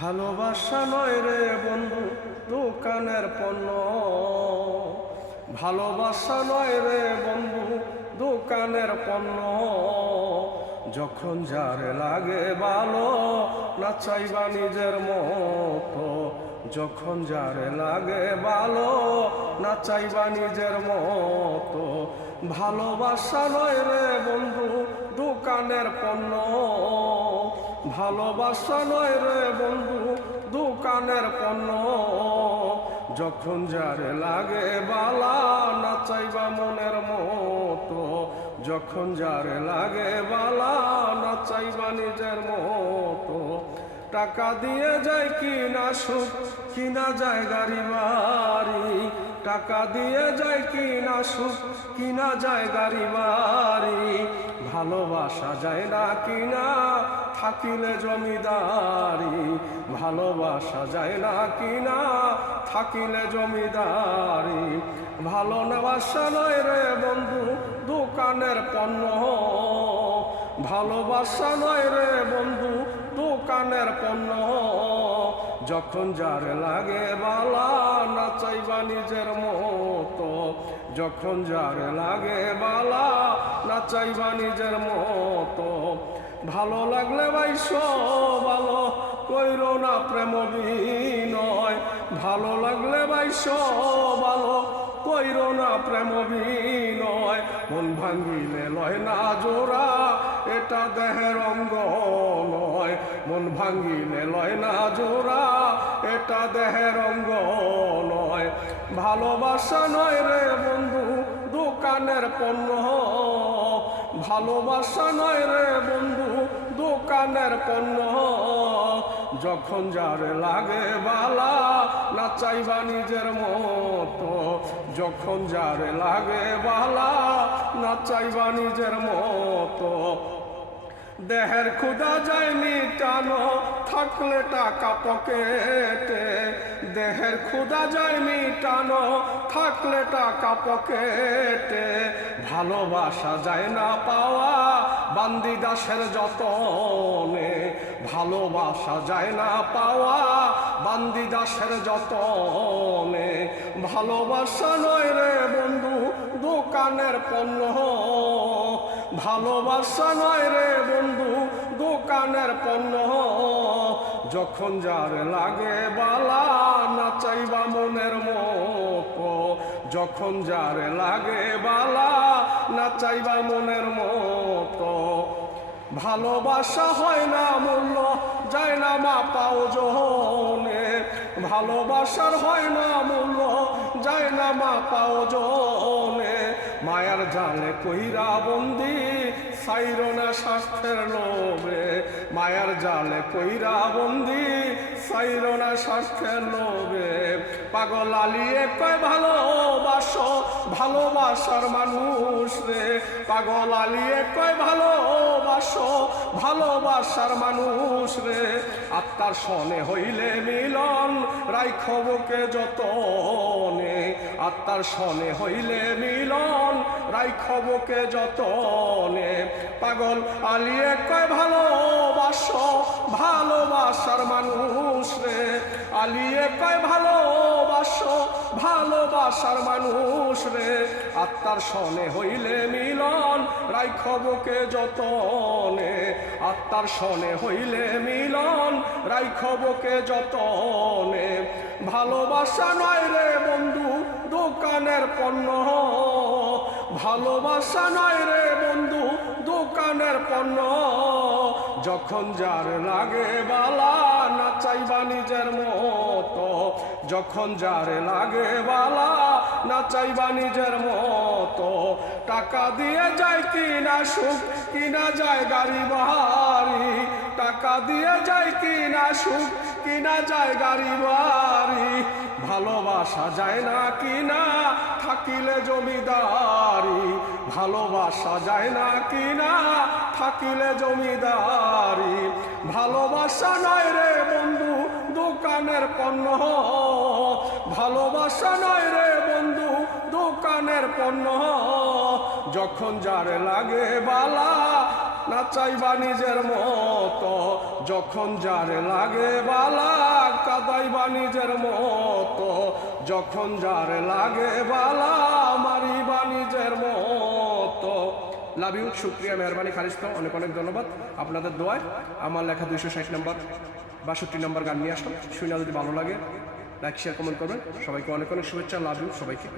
ভালোবাসা নয় রে বন্ধু দোকানের পণ্য। ভালোবাসা নয় রে বন্ধু দোকানের পণ্য। যখন যারে লাগে ভালো না চাইবা নিজের মতো। যখন যারে লাগে ভালো না চাইবা নিজের মতো। ভালোবাসা নয় রে বন্ধু দোকানের পণ্য। ভালোবাসা নয় রে বন্ধু দোকানের পণ্য। যখন যারে লাগে বালা না চাইবা মনের মতো। যখন যারে লাগে বালা না চাইবা নিজের মতো। টাকা দিয়ে যায় কিনা সুখ, কিনা যায় গাড়ি বাড়ি। টাকা দিয়ে যায় কিনা সুখ, কিনা যায় গাড়ি বাড়ি। ভালোবাসা যায় না কিনা থাকিলে জমিদারি। ভালোবাসা যায় না কিনা থাকিলে জমিদারি। ভালোবাসা নয় রে বন্ধু দোকানের পণ্য। ভালোবাসা নয় রে বন্ধু দোকানের পণ্য। যখন যারে লাগে বালা না চাইবা নিজের মতো। যখন যারে লাগে বালা না চাইবা নিজের মতো। ভালো লাগলে বাইশো ভালো কইরো না প্রেম বিনয়। ভালো লাগলে বাইশো ভালো কইরো না প্রেম বিনয়। মন ভাঙ্গিলে লয় না জোড়া এটা দেহের অঙ্গ নয়। মন ভাঙ্গিলে লয় না জোড়া এটা দেহের অঙ্গ নয়। ভালোবাসা নয় রে বন্ধু দোকানের পণ্য। ভালোবাসা নয় রে বন্ধু দোকানের পণ্য। যখন যারে লাগে বালা না চাইবা নিজের মতো। যখন যারে লাগে বালা না চাইবা নিজের মতো। দেহের ক্ষুধা যায় মিটানো থাকলে টাকা পকেটে। দেহের ক্ষুধা যায় মিটানো থাকলে টাকা পকেটে। ভালোবাসা যায় না পাওয়া বান্দি দাসের যতনে। ভালোবাসা যায় না পাওয়া বান্দি দাসের যতনে। ভালোবাসা নয় রে বন্ধু দোকানের পণ্য। ভালোবাসা নয় রে বন্ধু দোকানের পণ্য। যখন যারে লাগে বালা না চাইবা মনের মতো। যখন যারে লাগে বালা না চাইবা মনের মতো। ভালোবাসা হয় না মূল্য যায় না মাপা ওজনে। ভালোবাসার হয় না মূল্য যায় না মাপা ওজনে। মায়ার জালে কইরা বন্দি সাইরো না স্বার্থের লোভে। মায়ার জালে কইরা বন্দি সাইরো না স্বার্থের লোভে। পাগল আলিয়ে কয় ভালোবাসো ভালোবাসার মানুষ রে। পাগল আলিয়ে কয় ভালোবাসো ভালোবাসার মানুষ রে। আত্মার সনে হইলে মিলন রাইখো বুকে যতনে। আত্মার সনে হইলে মিলন রাইখো বুকে যতনে। পাগল আলিয়ে কয় ভালোবাসো ভালোবাসার মানুষ রে। আলিয়ে কয় ভালোবাসো ভালোবাসার মানুষ রে। আত্মার সনে হইলে মিলন রাইখো বুকে যতনে। আত্মার সনে হইলে মিলন রাইখো বুকে যতনে। ভালোবাসা নয় রে বন্ধু দোকানের পণ্য। ভালোবাসা নয় রে বন্ধু দোকানের পণ্য। যখন যার লাগে বালা না চাইবা নিজের মতো। যখন যারে লাগে বালা না চাইবা নিজের মতো। টাকা দিয়ে যায় কিনা সুখ, কিনা যায় গাড়ি বাড়ি। টাকা দিয়ে যায় কিনা সুখ, কিনা যায় গাড়ি বাড়ি। ভালোবাসা যায় না কিনা থাকিলে জমিদারি। ভালোবাসা যায় না কিনা থাকিলে জমিদারি। ভালোবাসা নয় রে বন্ধু দোকানের পণ্য। ভালোবাসা নয় রে বন্ধু দোকানের পণ্য। যখন যারে লাগে বালা নাচাইবা নিজের মতো যখন যারে লাগে বালা কাদাইবা নিজের মতো যখন যারে লাগে বালা মারিবা নিজের মতো। লাভ ইউ, শুক্রিয়া, মেহরবানি, খারিস্তা, অনেক অনেক ধন্যবাদ আপনাদের দোয়ায় আমার লেখা 260 নম্বর 62 নম্বর গান নিয়ে আসলাম। শুনে যদি ভালো লাগে লাইক শেয়ার কমেন্ট করবেন। সবাইকে অনেক অনেক শুভেচ্ছা। লাভ ইউ সবাইকে।